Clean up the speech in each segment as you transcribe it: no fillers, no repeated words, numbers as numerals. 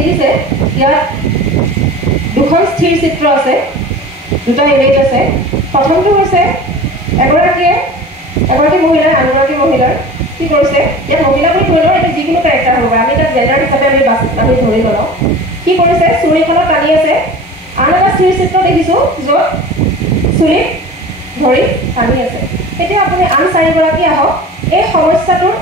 দেখিছে ইয়াত দুখন স্থিৰ চিত্ৰ আছে দুটা ইমেজ আছে প্ৰথমটো হৈছে এগৰাকী মহিলাৰ আনগৰাকী মহিলাৰ কি কৰিছে ইয়াত মহিলা বুলি কৈলেও এটা যিকোনো কেৰেক্টাৰ হ'ব আমি তাত জেণ্ডাৰ হিচাপে আমি ধৰি লওঁ কি কৰিছে চুৰিখনত টানি আছে আন এটা স্থিৰ চিত্ৰ দেখিছোঁ য'ত চুলিত ধৰি টানি আছে এতিয়া আপুনি আন চাৰিগৰাকী আহক এই সমস্যাটোৰ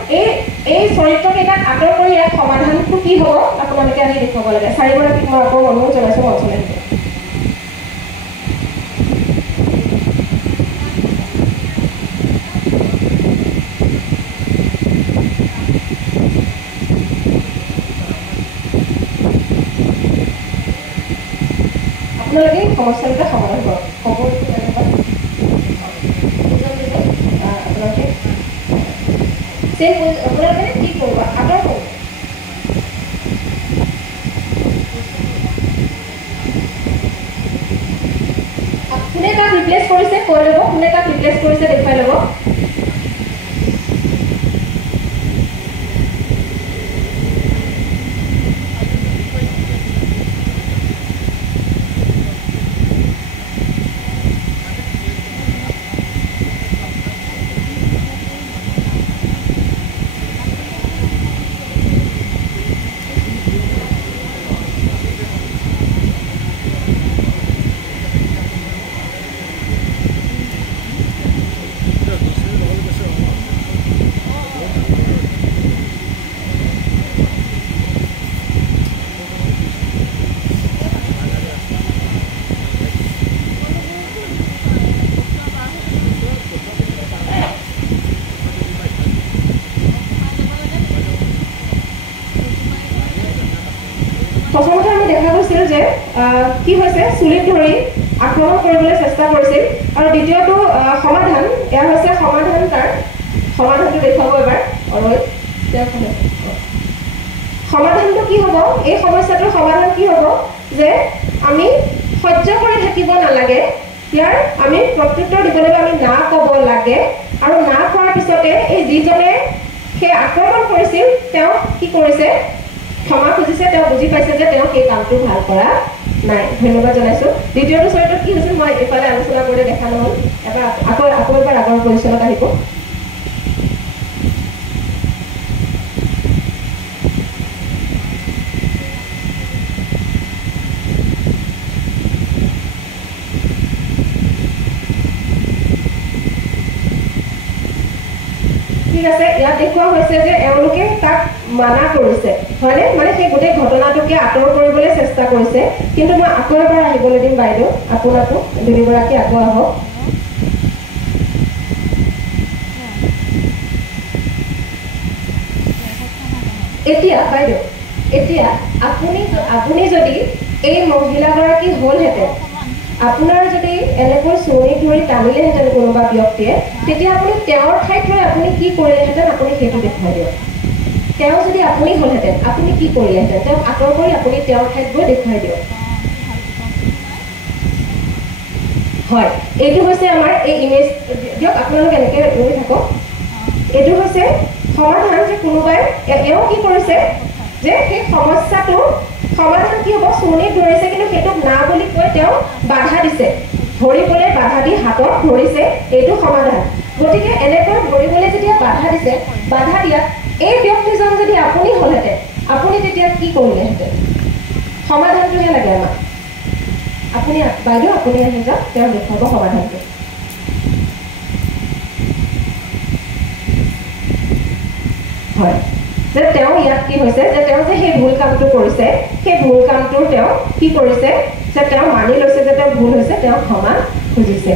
এই চৰিত্ৰকেইটাক আঁতৰ কৰি ইয়াত সমাধানটো কি হ'ব আপোনালোকে আহি দেখুৱাব লাগে চাৰিগৰাকীক মই আকৌ অনুৰোধ জনাইছোঁ মঞ্চলৈ আপোনালোকে সমস্যাকেইটা সমাধান কৰক সকলোকে তেনেকুৱা আপোনালোকে আপোনালোকে কি কৰিব আঁতৰ কৰিব কোনে তাক ৰিপ্লেচ কৰিছে কৈ ল'ব কোনে তাক ৰিপ্লেচ কৰিছে দেখুৱাই ল'ব প্ৰথমতে আমি দেখা গৈছিল যে কি হৈছে চুলিত ধৰি আক্ৰমণ কৰিবলৈ চেষ্টা কৰিছিল আৰু দ্বিতীয়টো সমাধান এয়া হৈছে সমাধানটো দেখুৱাব এবাৰ সমাধানটো কি হ'ব এই সমস্যাটোৰ সমাধান কি হ'ব যে আমি সহ্য কৰি থাকিব নালাগে ইয়াৰ আমি প্ৰত্যুত্তৰ দিব লাগিব আমি না ক'ব লাগে আৰু না কোৱাৰ পিছতে এই যিজনে সেই আক্ৰমণ কৰিছিল তেওঁ কি কৰিছে ক্ষমা খুজিছে তেওঁ বুজি পাইছে যে তেওঁ সেই কামটো ভাল কৰা নাই ধন্যবাদ জনাইছোঁ দ্বিতীয়টো চৰিত্ৰত কি হৈছিল মই এইফালে আলোচনা কৰি দেখা নহ'ল এবাৰ আকৌ এবাৰ আগৰ পৰিচয়ত আহিব ঠিক আছে ইয়াত দেখুওৱা হৈছে যে এওঁলোকে তাক মানা কৰিছে হয়নে মানে সেই গোটেই ঘটনাটোকে আঁতৰ কৰিবলৈ চেষ্টা কৰিছে কিন্তু মই আকৌ এবাৰ আহিবলৈ দিম বাইদেউ আপোনাকো দুয়োগৰাকী আকৌ আহক এতিয়া বাইদেউ এতিয়া আপুনি যদি এই মহিলাগৰাকী হ'লহেঁতেন আপোনাৰ যদি এনেকৈ চুৰিত ধৰি টানিলেহেঁতেন কোনোবা ব্যক্তিয়ে তেতিয়া আপুনি তেওঁৰ ঠাইত লৈ আপুনি কি কৰিলেহেঁতেন আপুনি সেইটো দেখুৱাই দিয়ক তেওঁ যদি আপুনি হ'লহেঁতেন আপুনি কি কৰিলেহেঁতেন তেওঁক আঁতৰ কৰি আপুনি তেওঁৰ ঠাইত গৈ দেখুৱাই দিয়ক হয় এইটো হৈছে আমাৰ এই ইমেজ দিয়ক আপোনালোক এনেকৈ ৰৈ থাকক এইটো হৈছে সমাধান যে কোনোবাই এওঁ কি কৰিছে যে সেই সমস্যাটো সমাধান কি হ'ব চুৰিত ধৰিছে কিন্তু সেইটোক না বুলি কৈ তেওঁ বাধা দিছে ধৰিবলৈ বাধা দি হাতত ধৰিছে এইটো সমাধান গতিকে এনেকৈ ধৰিবলৈ যেতিয়া বাধা দিছে বাধা দিয়াত এই ব্যক্তিজন যদি আপুনি হ'লহেঁতেন আপুনি তেতিয়া কি কৰিলেহেঁতেন সমাধানটোহে লাগে আমাক আপুনি বাইদেউ আপুনি আহি যাওক তেওঁ দেখুৱাব সমাধানটো হয় যে তেওঁ ইয়াত কি হৈছে যে তেওঁ যে সেই ভুল কামটো কৰিছে সেই ভুল কামটোৰ তেওঁ কি কৰিছে যে তেওঁ মানি লৈছে যে তেওঁ ভুল হৈছে তেওঁ ক্ষমা খুজিছে